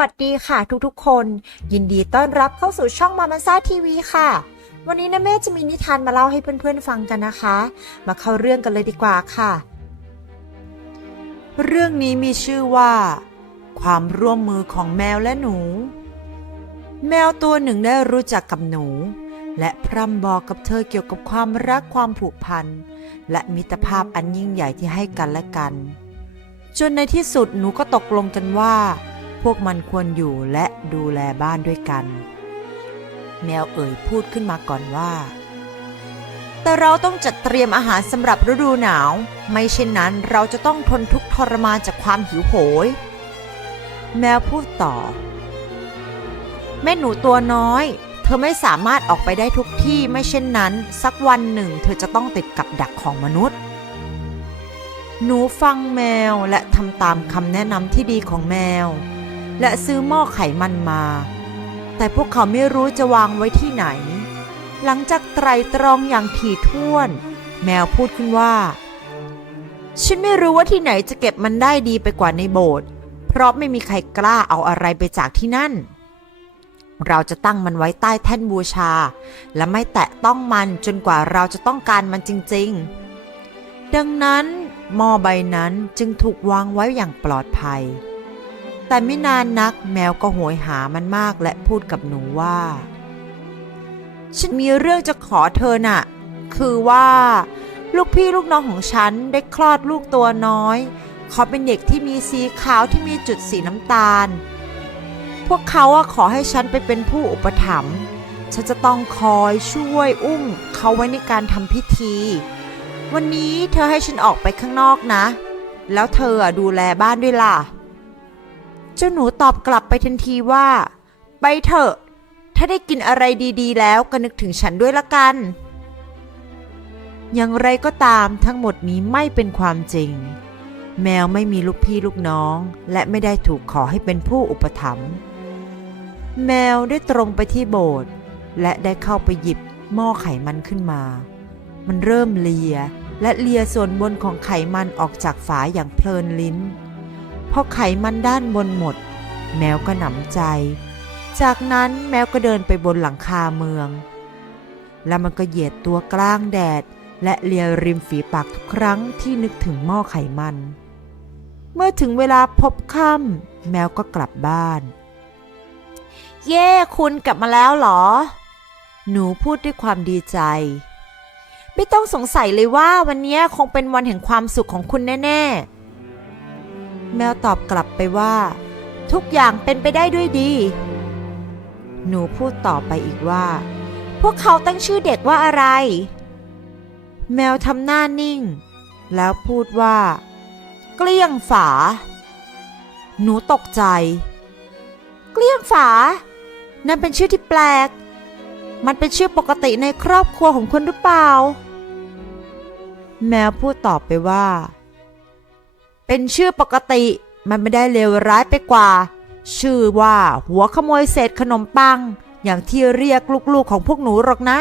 วัสดีค่ะทุกๆคนยินดีต้อนรับเข้าสู่ช่องมามันซ่าทีวีค่ะวันนี้นะแม่จะมีนิทานมาเล่าให้เพื่อนๆฟังกันนะคะมาเข้าเรื่องกันเลยดีกว่าค่ะเรื่องนี้มีชื่อว่าความร่วมมือของแมวและหนูแมวตัวหนึ่งได้รู้จักกับหนูและพร่ำบอกกับเธอเกี่ยวกับความรักความผูกพันและมิตรภาพอันยิ่งใหญ่ที่ให้กันและกันจนในที่สุดหนูก็ตกลงกันว่าพวกมันควรอยู่และดูแลบ้านด้วยกันแมวเอ่ยพูดขึ้นมาก่อนว่าแต่เราต้องจัดเตรียมอาหารสำหรับฤดูหนาวไม่เช่นนั้นเราจะต้องทนทุกข์ทรมานจากความหิวโหยแมวพูดต่อแม่หนูตัวน้อยเธอไม่สามารถออกไปได้ทุกที่ไม่เช่นนั้นสักวันหนึ่งเธอจะต้องติดกับดักของมนุษย์หนูฟังแมวและทำตามคำแนะนำที่ดีของแมวและซื้อหม้อไขมันมาแต่พวกเขาไม่รู้จะวางไว้ที่ไหนหลังจากไตร่ตรองอย่างถี่ถ้วนแมวพูดขึ้นว่าฉันไม่รู้ว่าที่ไหนจะเก็บมันได้ดีไปกว่าในโบสถ์เพราะไม่มีใครกล้าเอาอะไรไปจากที่นั่นเราจะตั้งมันไว้ใต้แท่นบูชาและไม่แตะต้องมันจนกว่าเราจะต้องการมันจริงๆดังนั้นหม้อใบนั้นจึงถูกวางไว้อย่างปลอดภัยแต่ไม่นานนักแมวก็โหยหามันมากและพูดกับหนูว่าฉันมีเรื่องจะขอเธอน่ะคือว่าลูกพี่ลูกน้องของฉันได้คลอดลูกตัวน้อยเขาเป็นเด็กที่มีสีขาวที่มีจุดสีน้ำตาลพวกเขาขอให้ฉันไปเป็นผู้อุปถัมภ์ฉันจะต้องคอยช่วยอุ้มเขาไว้ในการทำพิธีวันนี้เธอให้ฉันออกไปข้างนอกนะแล้วเธอดูแลบ้านด้วยล่ะเจ้าหนูตอบกลับไปทันทีว่าไปเถอะถ้าได้กินอะไรดีๆแล้วก็นึกถึงฉันด้วยละกันอย่างไรก็ตามทั้งหมดนี้ไม่เป็นความจริงแมวไม่มีลูกพี่ลูกน้องและไม่ได้ถูกขอให้เป็นผู้อุปถัมภ์แมวได้ตรงไปที่โบสถ์และได้เข้าไปหยิบหม้อไขมันขึ้นมามันเริ่มเลียส่วนบนของไขมันออกจากฝาอย่างเพลินลิ้นพอไขมันด้านบนหมดแมวก็หนำใจจากนั้นแมวก็เดินไปบนหลังคาเมืองแล้วมันก็เหยียดตัวกลางแดดและเลียริมฝีปากทุกครั้งที่นึกถึงหม้อไขมันเมื่อถึงเวลาพบค่ำแมวก็กลับบ้านเย่คุณกลับมาแล้วเหรอหนูพูดด้วยความดีใจไม่ต้องสงสัยเลยว่าวันนี้คงเป็นวันแห่งความสุขของคุณแน่ๆแมวตอบกลับไปว่าทุกอย่างเป็นไปได้ด้วยดีหนูพูดต่อไปอีกว่าพวกเขาตั้งชื่อเด็กว่าอะไรแมวทำหน้านิ่งแล้วพูดว่าเกลี้ยงฝาหนูตกใจเกลี้ยงฝานั่นเป็นชื่อที่แปลกมันเป็นชื่อปกติในครอบครัวของคุณหรือเปล่าแมวพูดตอบไปว่าเป็นชื่อปกติมันไม่ได้เลวร้ายไปกว่าชื่อว่าหัวขโมยเศษขนมปังอย่างที่เรียกลูกๆของพวกหนูหรอกนะ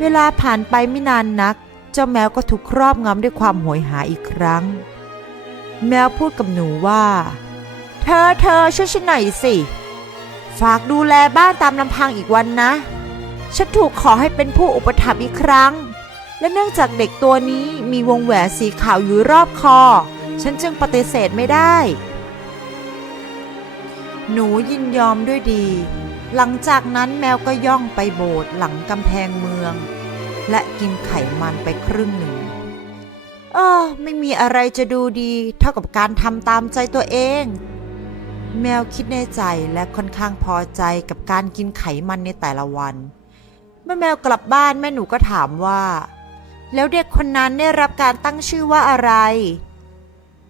เวลาผ่านไปไม่นานนักเจ้าแมวก็ถูกครอบงำด้วยความโหยหาอีกครั้งแมวพูดกับหนูว่าเธอช่วยฉันหน่อยสิฝากดูแลบ้านตามลำพังอีกวันนะฉันถูกขอให้เป็นผู้อุปถัมภ์อีกครั้งและเนื่องจากเด็กตัวนี้มีวงแหวนสีขาวอยู่รอบคอฉันจึงปฏิเสธไม่ได้หนูยินยอมด้วยดีหลังจากนั้นแมวก็ย่องไปโบสถ์หลังกำแพงเมืองและกินไขมันไปครึ่งหนึ่งไม่มีอะไรจะดูดีเท่ากับการทำตามใจตัวเองแมวคิดในใจและค่อนข้างพอใจกับการกินไขมันในแต่ละวันเมื่อแมวกลับบ้านแม่หนูก็ถามว่าแล้วเด็กคนนั้นได้รับการตั้งชื่อว่าอะไร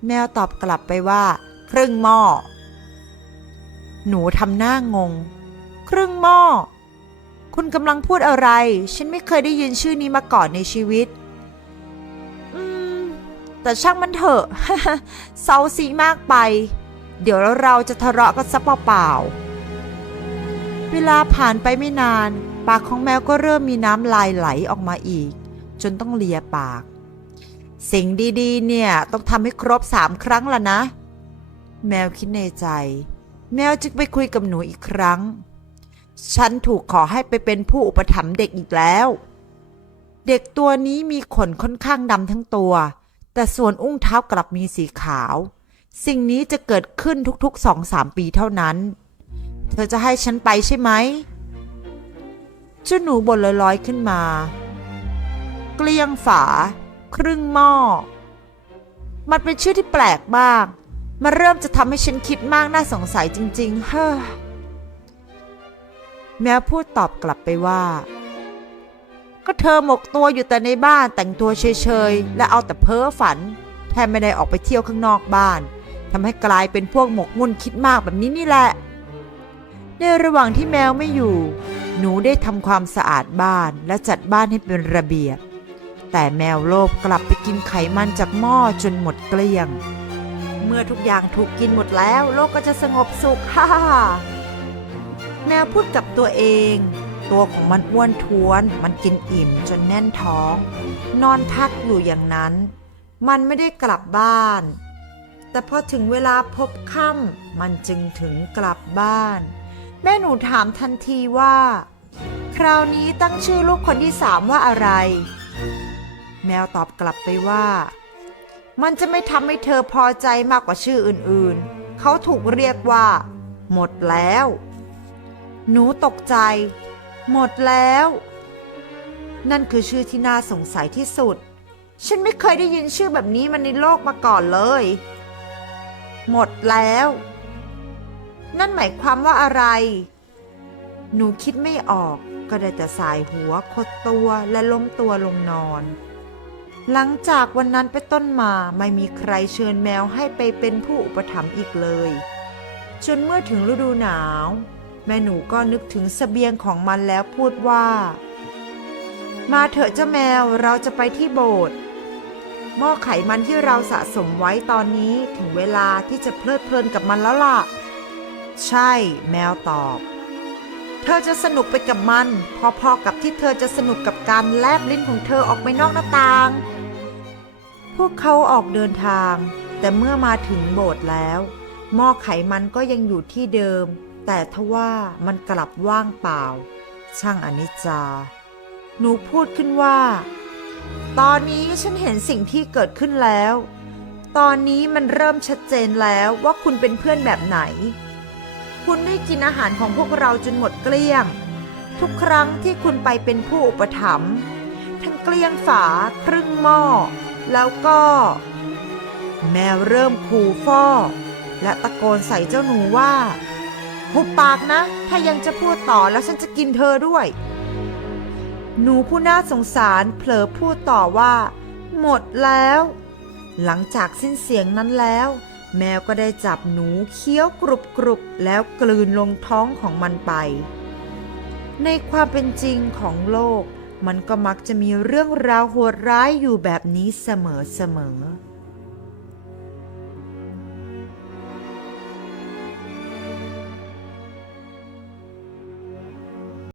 แมวตอบกลับไปว่าครึ่งหม้อหนูทำหน้างงครึ่งหม้อคุณกำลังพูดอะไรฉันไม่เคยได้ยินชื่อนี้มาก่อนในชีวิตแต่ช่างมันเถอะ เซาซีมากไปเดี๋ยวเราจะทะเลาะกันซะเปล่าๆเวลาผ่านไปไม่นานปากของแมวก็เริ่มมีน้ำลายไหลออกมาอีกจนต้องเลียปากสิ่งดีๆเนี่ยต้องทำให้ครบ3 ครั้งละนะ แมวคิดในใจแมวจึงไปคุยกับหนูอีกครั้งฉันถูกขอให้ไปเป็นผู้อุปถัมภ์เด็กอีกแล้วเด็กตัวนี้มีขนค่อนข้างดำทั้งตัวแต่ส่วนอุ้งเท้ากลับมีสีขาวสิ่งนี้จะเกิดขึ้นทุกๆ 2-3 ปีเท่านั้นเธอจะให้ฉันไปใช่ไหมเจ้าหนูบ่นลอยๆขึ้นมาเกลี้ยงฝาครึ่งหม้อมันเป็นชื่อที่แปลกมากมันเริ่มจะทำให้ฉันคิดมากน่าสงสัยจริงๆเฮ้อแมวพูดตอบกลับไปว่าก็เธอหมกตัวอยู่แต่ในบ้านแต่งตัวเฉยๆและเอาแต่เพ้อฝันแทบไม่ได้ออกไปเที่ยวข้างนอกบ้านทำให้กลายเป็นพวกหมกมุ่นคิดมากแบบนี้นี่แหละในระหว่างที่แมวไม่อยู่หนูได้ทำความสะอาดบ้านและจัดบ้านให้เป็นระเบียบแต่แมวโลภกลับไปกินไขมันจากหม้อจนหมดเกลี้ยงเมื่อทุกอย่างถูกกินหมดแล้วโลกก็จะสงบสุขฮ่าแมวพูดกับตัวเองตัวของมันอ้วนท้วนมันกินอิ่มจนแน่นท้องนอนพักอยู่อย่างนั้นมันไม่ได้กลับบ้านแต่พอถึงเวลาพบค่ำมันจึงถึงกลับบ้านแม่หนูถามทันทีว่าคราวนี้ตั้งชื่อลูกคนที่3ว่าอะไรแมวตอบกลับไปว่ามันจะไม่ทำให้เธอพอใจมากกว่าชื่ออื่นๆเขาถูกเรียกว่าหมดแล้วหนูตกใจหมดแล้วนั่นคือชื่อที่น่าสงสัยที่สุดฉันไม่เคยได้ยินชื่อแบบนี้มันในโลกมาก่อนเลยหมดแล้วนั่นหมายความว่าอะไรหนูคิดไม่ออกก็ได้แต่สายหัวคดตัวและล้มตัวลงนอนหลังจากวันนั้นไปต้นมาไม่มีใครเชิญแมวให้ไปเป็นผู้อุปถัมภ์อีกเลยจนเมื่อถึงฤดูหนาวแม่หนูก็นึกถึงเสบียงของมันแล้วพูดว่ามาเถอะเจ้าแมวเราจะไปที่โบสถ์หม้อไขมันที่เราสะสมไว้ตอนนี้ถึงเวลาที่จะเพลิดเพลินกับมันแล้วล่ะใช่แมวตอบเธอจะสนุกไปกับมันพอๆกับที่เธอจะสนุกกับการแลบลิ้นของเธอออกไปนอกหน้าต่างพวกเขาออกเดินทางแต่เมื่อมาถึงโบสถ์แล้วหม้อไขมันก็ยังอยู่ที่เดิมแต่ทว่ามันกลับว่างเปล่าช่างอนิจจาหนูพูดขึ้นว่าตอนนี้ฉันเห็นสิ่งที่เกิดขึ้นแล้วตอนนี้มันเริ่มชัดเจนแล้วว่าคุณเป็นเพื่อนแบบไหนคุณได้กินอาหารของพวกเราจนหมดเกลี้ยงทุกครั้งที่คุณไปเป็นผู้อุปถัมภ์ทั้งเกลี้ยงฝาครึ่งหม้อแล้วก็แมวเริ่มขู่ฟ้อและตะโกนใส่เจ้าหนูว่าหุบปากนะถ้ายังจะพูดต่อแล้วฉันจะกินเธอด้วยหนูผู้น่าสงสารเผลอพูดต่อว่าหมดแล้วหลังจากสิ้นเสียงนั้นแล้วแมวก็ได้จับหนูเคี้ยวกรุบๆแล้วกลืนลงท้องของมันไปในความเป็นจริงของโลกมันก็มักจะมีเรื่องราวโหดร้ายอยู่แบบนี้เสมอๆ